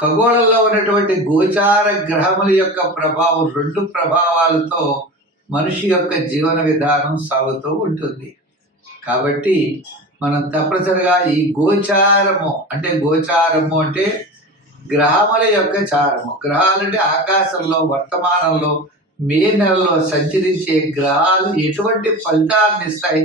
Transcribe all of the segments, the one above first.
ఖగోళంలో ఉన్నటువంటి గోచార గ్రహముల యొక్క ప్రభావం రెండు ప్రభావాలతో మనిషి యొక్క జీవన విధానం సాగుతూ ఉంటుంది. కాబట్టి మనం తప్పనిసరిగా ఈ గోచారము అంటే గోచారము అంటే గ్రహముల యొక్క చారము. గ్రహాలంటే ఆకాశంలో వర్తమానంలో మే నెలలో సంచరించే గ్రహాలు ఎటువంటి ఫలితాలను ఇస్తాయి?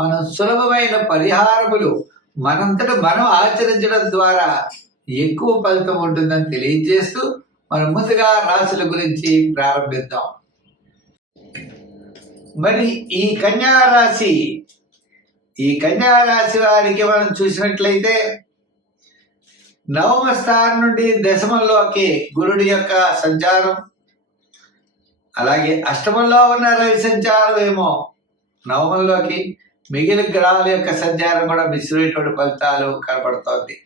మనం సులభమైన పరిహారములు మనంతట మనం ఆచరించడం ద్వారా ఎక్కువ ఫలితం ఉంటుందని తెలియజేస్తూ మనం ముందుగా రాశుల గురించి ప్రారంభిద్దాం. మరి ఈ కన్యా రాశి ఈ కన్యా రాశి వారికి మనం చూసినట్లయితే నవమ స్థానం నుండి దశమంలోకి గురుడి యొక్క సంచారం అలాగే అష్టమంలో ఉన్న రవి సంచారం ఏమో నవమంలోకి మిగిలిన గ్రహాల యొక్క సంచారం కూడా మిశ్రమైనటువంటి ఫలితాలు కనబడుతోంది.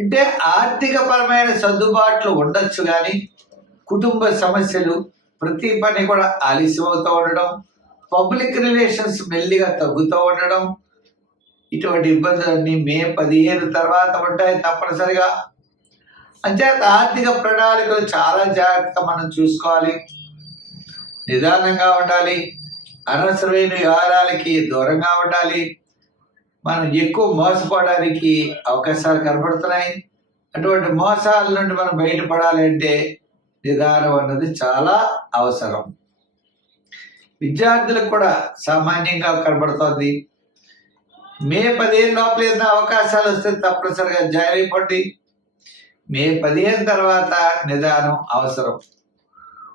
అంటే ఆర్థిక పరమైన సర్దుబాట్లు ఉండొచ్చు కానీ కుటుంబ సమస్యలు ప్రతి పని కూడా ఆలస్యం అవుతూ ఉండడం పబ్లిక్ రిలేషన్స్ మెల్లిగా తగ్గుతూ ఉండడం ఇటువంటి ఇబ్బందులన్నీ మే పదిహేను తర్వాత ఉంటాయి తప్పనిసరిగా. అంచేత ఆర్థిక ప్రణాళికలు చాలా జాగ్రత్తగా మనం చూసుకోవాలి. నిదానంగా ఉండాలి. అనవసరమైన వ్యవహారాలకి దూరంగా ఉండాలి. మనం ఎక్కువ మోసపోవడానికి అవకాశాలు కనబడుతున్నాయి అటువంటి మోసాల నుండి మనం బయటపడాలంటే నిదానం అన్నది చాలా అవసరం. విద్యార్థులకు కూడా సామాన్యంగా కనబడుతోంది మే పదిహేను లోపల ఏదైనా అవకాశాలు వస్తే తప్పనిసరిగా జాయిన్ అయిపోండి. మే పదిహేను తర్వాత నిదానం అవసరం.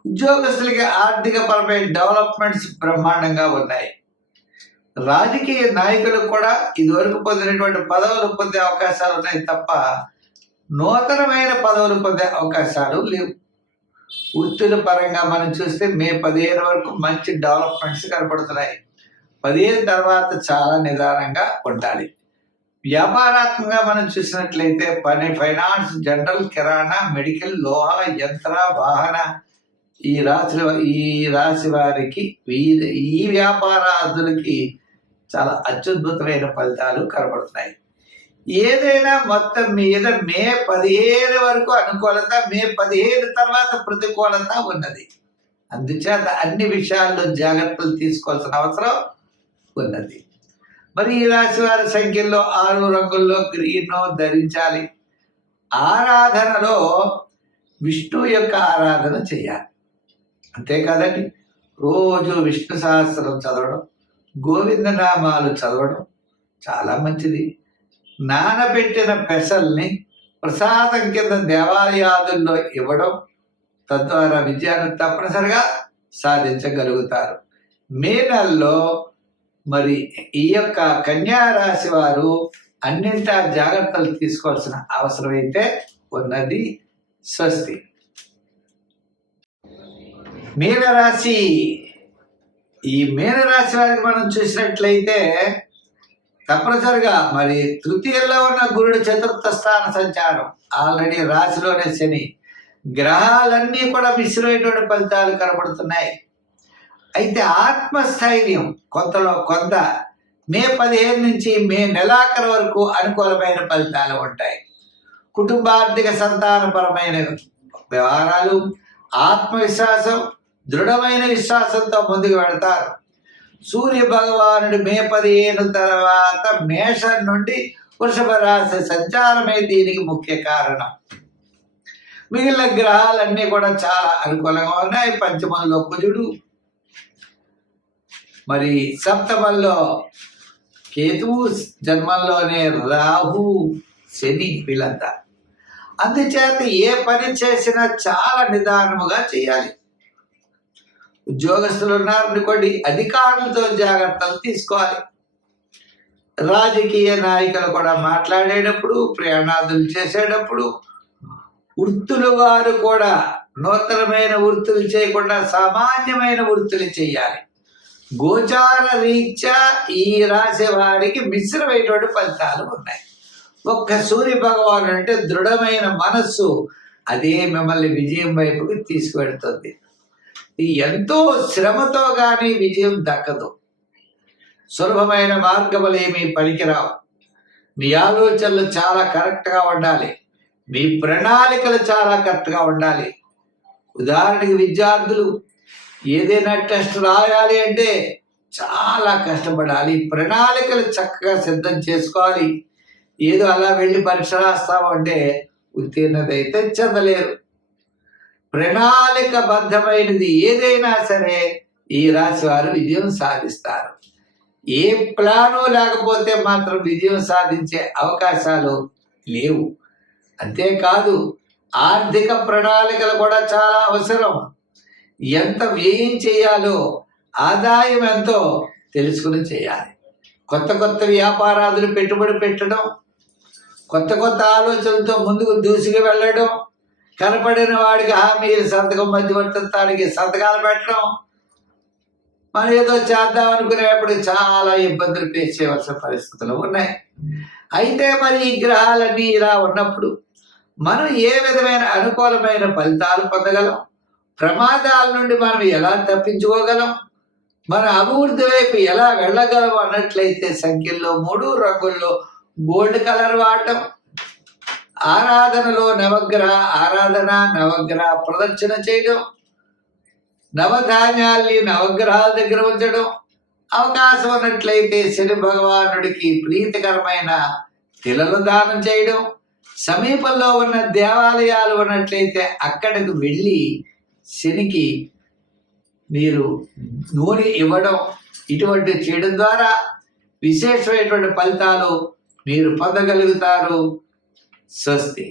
ఉద్యోగస్తులకి ఆర్థిక పరమైన డెవలప్మెంట్స్ బ్రహ్మాండంగా ఉన్నాయి. రాజకీయ నాయకులకు కూడా ఇదివరకు పొందినటువంటి పదవులు పొందే అవకాశాలు ఉన్నాయి తప్ప నూతనమైన పదవులు పొందే అవకాశాలు లేవు. వృత్తుల పరంగా మనం చూస్తే మే పదిహేను వరకు మంచి డెవలప్మెంట్స్ కనపడుతున్నాయి. పదిహేను తర్వాత చాలా నిదానంగా ఉండాలి. వ్యాపారాత్మకంగా మనం చూసినట్లయితే పని ఫైనాన్స్ జనరల్ కిరాణా మెడికల్ లోహ యంత్ర వాహన ఈ రాశి ఈ రాశి వారికి ఈ- ఈ వ్యాపారాదులకి చాలా అత్యద్భుతమైన ఫలితాలు కనబడుతున్నాయి. ఏదైనా మొత్తం మీద మే పదిహేను వరకు అనుకూలత మే పదిహేను తర్వాత ప్రతికూలత ఉన్నది. అందుచేత అన్ని విషయాల్లో జాగ్రత్తలు తీసుకోవాల్సిన అవసరం ఉన్నది. మరి ఈ రాశి వారి సంఖ్యలో ఆరు రంగుల్లో గ్రీన్ ధరించాలి. ఆరాధనలో విష్ణు యొక్క ఆరాధన చేయాలి. అంతేకాదండి రోజు విష్ణు సహస్రం చదవడం గోవింద నామాలు చదవడం చాలా మంచిది. నానబెట్టిన పెసల్ని ప్రసాదం కింద దేవాలయాదుల్లో ఇవ్వడం తద్వారా విజయాన్ని తప్పనిసరిగా సాధించగలుగుతారు. మే నెలలో మరి ఈ యొక్క కన్యా రాశి వారు అన్నింటా జాగ్రత్తలు తీసుకోవాల్సిన అవసరం అయితే ఉన్నది స్వస్తి. మీనరాశి. ఈ మీనరాశి వారికి మనం చూసినట్లయితే తప్పనిసరిగా మరి తృతీయంలో ఉన్న గురుడు చతుర్థ స్థాన సంచారం. ఆల్రెడీ రాశిలోనే శని. గ్రహాలన్నీ కూడా మిశ్రమైనటువంటి ఫలితాలు కనబడుతున్నాయి. అయితే ఆత్మస్థైర్యం కొంతలో కొంత మే పదిహేను నుంచి మే నెలాఖరు వరకు అనుకూలమైన ఫలితాలు ఉంటాయి. కుటుంబార్థిక సంతానపరమైన వ్యవహారాలు ఆత్మవిశ్వాసం దృఢమైన విశ్వాసంతో ముందుకు వెడతారు సూర్య భగవానుడు మే పదిహేను తర్వాత మేషం నుండి వృషభ రాశి సంచారమే దీనికి ముఖ్య కారణం. మిగిలిన గ్రహాలన్నీ కూడా చాలా అనుకూలంగా ఉన్నాయి. పంచమంలో కుజుడు మరి సప్తమంలో కేతువు జన్మంలోనే రాహు శని వీళ్ళంతా. అందుచేత ఏ పని చేసినా చాలా నిదానముగా చేయాలి. ఉద్యోగస్తులు ఉన్నారనుకోండి అధికారులతో జాగ్రత్తలు తీసుకోవాలి. రాజకీయ నాయకులు కూడా మాట్లాడేటప్పుడు ప్రయాణాదులు చేసేటప్పుడు వృత్తులు వారు కూడా నూతనమైన వృత్తులు చేయకుండా సామాన్యమైన వృత్తులు చేయాలి. గోచార రీత్యా ఈ రాశి వారికి మిశ్రమైనటువంటి ఫలితాలు ఉన్నాయి. ఒక్క సూర్య భగవాను అంటే దృఢమైన మనస్సు అదే మిమ్మల్ని విజయం వైపుకి తీసుకువెడుతుంది ఎంతో శ్రమతో కానీ విజయం దక్కదు. సులభమైన మార్గములేమీ పనికిరావు. మీ ఆలోచనలు చాలా కరెక్ట్గా ఉండాలి. మీ ప్రణాళికలు చాలా కరెక్ట్గా ఉండాలి. ఉదాహరణకి విద్యార్థులు ఏదైనా టెస్ట్ రాయాలి అంటే చాలా కష్టపడాలి. ప్రణాళికలు చక్కగా సిద్ధం చేసుకోవాలి. ఏదో అలా వెళ్ళి పరీక్ష రాస్తామంటే ఉత్తీర్ణత అయితే చెందలేరు. ప్రణాళికబద్ధమైనది ఏదైనా సరే ఈ రాశి వారు విజయం సాధిస్తారు. ఏ ప్లాను లేకపోతే మాత్రం విజయం సాధించే అవకాశాలు లేవు. అంతేకాదు ఆర్థిక ప్రణాళికలు కూడా చాలా అవసరం. ఎంత వ్యయం చేయాలో ఆదాయం ఎంతో తెలుసుకుని చేయాలి. కొత్త కొత్త వ్యాపారాదులు పెట్టుబడి పెట్టడం కొత్త కొత్త ఆలోచనలతో ముందుకు దూసుకు వెళ్ళడం కనపడిన వాడికి హామీలు సంతకం మధ్యవర్తిత్వానికి సంతకాలు పెట్టడం. మనం ఏదో చేద్దాం అనుకునేప్పుడు చాలా ఇబ్బందులు ఫేస్ చేయవలసిన పరిస్థితులు ఉన్నాయి. అయితే మరి ఈ గ్రహాలన్నీ ఇలా ఉన్నప్పుడు మనం ఏ విధమైన అనుకూలమైన ఫలితాలు పొందగలం? ప్రమాదాల నుండి మనం ఎలా తప్పించుకోగలం? మన అభివృద్ధి వైపు ఎలా వెళ్ళగలం అన్నట్లయితే సంఖ్యల్లో మూడు రంగుల్లో గోల్డ్ కలర్ వాడటం ఆరాధనలో నవగ్రహ ఆరాధన నవగ్రహ ప్రదక్షిణ చేయడం నవధాన్యాల్ని నవగ్రహాల దగ్గర ఉంచడం అవకాశం ఉన్నట్లయితే శని భగవానుడికి ప్రీతికరమైన తిలలు దానం చేయడం సమీపంలో ఉన్న దేవాలయాలు ఉన్నట్లయితే అక్కడికి వెళ్ళి శనికి మీరు నూనె ఇవ్వడం ఇటువంటి చేయడం ద్వారా విశేషమైనటువంటి ఫలితాలు మీరు పొందగలుగుతారు. స్వస్తి